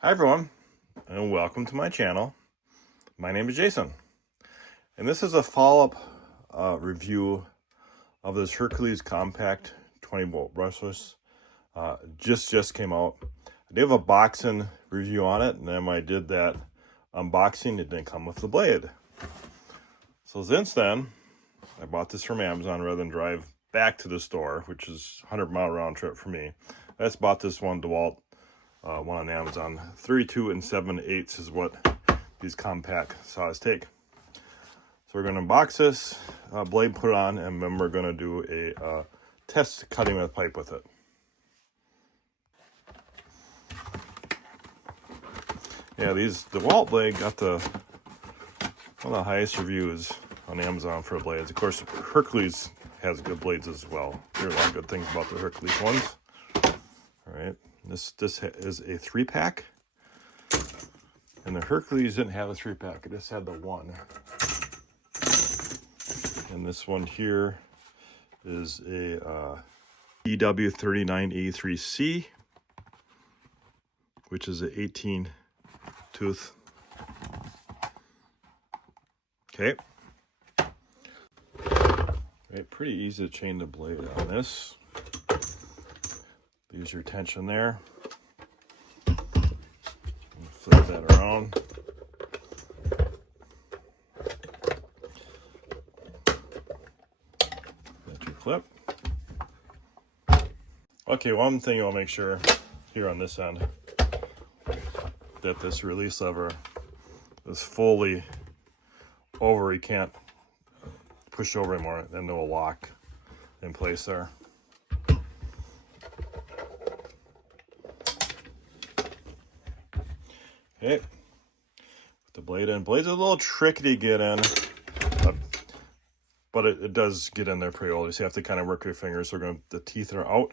Hi everyone, and welcome to my channel. My name is Jason, and this is a follow-up review of this Hercules compact 20-volt brushless. Just came out. I did have a boxing review on it, and then when I did that unboxing, it didn't come with the blade. So since then, I bought this from Amazon rather than drive back to the store, which is a 100-mile round trip for me. I just bought this one Dewalt. One on Amazon. 32 7/8 is what these compact saws take. So we're going to unbox this blade, put it on, and then we're going to do a test cutting with pipe with it. Yeah, these Dewalt blade got one of the highest reviews on Amazon for blades. Of course, Hercules has good blades as well. There are a lot of good things about the Hercules ones. All right. This is a 3-pack, and the Hercules didn't have a 3-pack. It just had the one. And this one here is a EW3983C, which is an 18 tooth. Okay. Right, pretty easy to chain the blade on this. Use your tension there. Flip that around. That's your clip. Okay, one thing you'll make sure here on this end that this release lever is fully over. You can't push over anymore, then it will lock in place there. Okay, put the blade in. Blade's a little tricky to get in, but it does get in there pretty well. You just have to kind of work your fingers. So the teeth are out.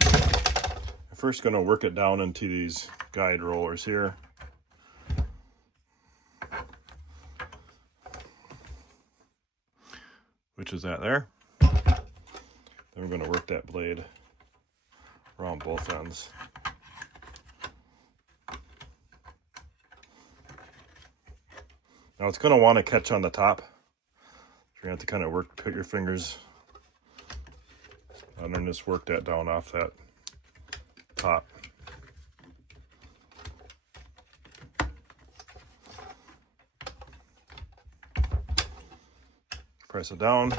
I'm first going to work it down into these guide rollers here. Which is that there. Then we're going to work that blade around both ends. Now it's going to want to catch on the top. You're going to have to kind of put your fingers and then just work that down off that top. Press it down.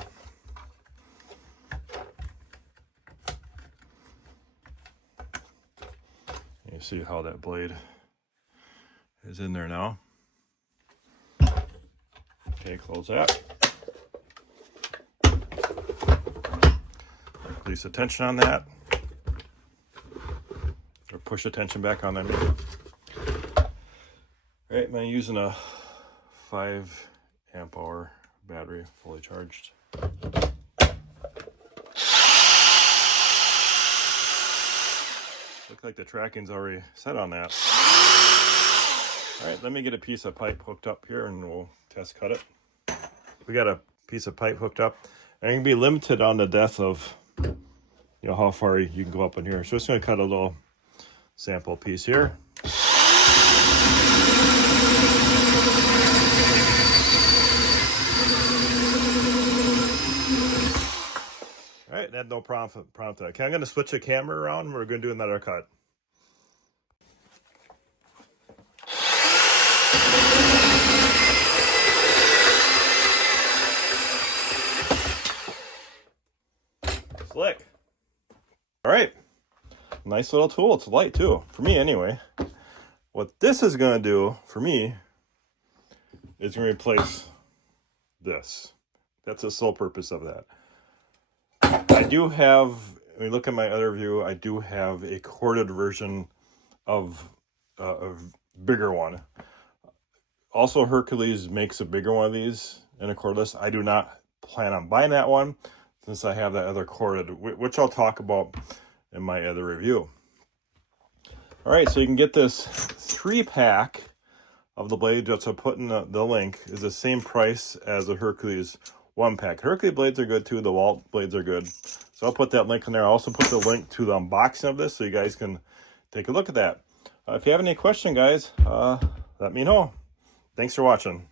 You see how that blade is in there now. Okay, close that. Release the tension on that. Or push the tension back on there. Alright, I'm using a 5 amp hour battery, fully charged. Looks like the tracking's already set on that. Alright, let me get a piece of pipe hooked up here and we'll test cut it. We got a piece of pipe hooked up, and you can be limited on the depth of, how far you can go up in here. So I'm just going to cut a little sample piece here. All right, that no problem. Okay, I'm going to switch the camera around, and we're going to do another cut. Slick. All right, nice little tool. It's light too, for me anyway. What this is going to do for me is going to replace this. That's the sole purpose of that. I do have, when you look at my other review, I do have a corded version of a bigger one. Also, Hercules makes a bigger one of these in a cordless. I do not plan on buying that one, since I have that other corded, which I'll talk about in my other review. All right, so you can get this 3-pack of the blade, just to put in the link, is the same price as the Hercules 1-pack. Hercules blades are good too, the Dewalt blades are good. So I'll put that link in there. I'll also put the link to the unboxing of this so you guys can take a look at that. If you have any question, guys, let me know. Thanks for watching.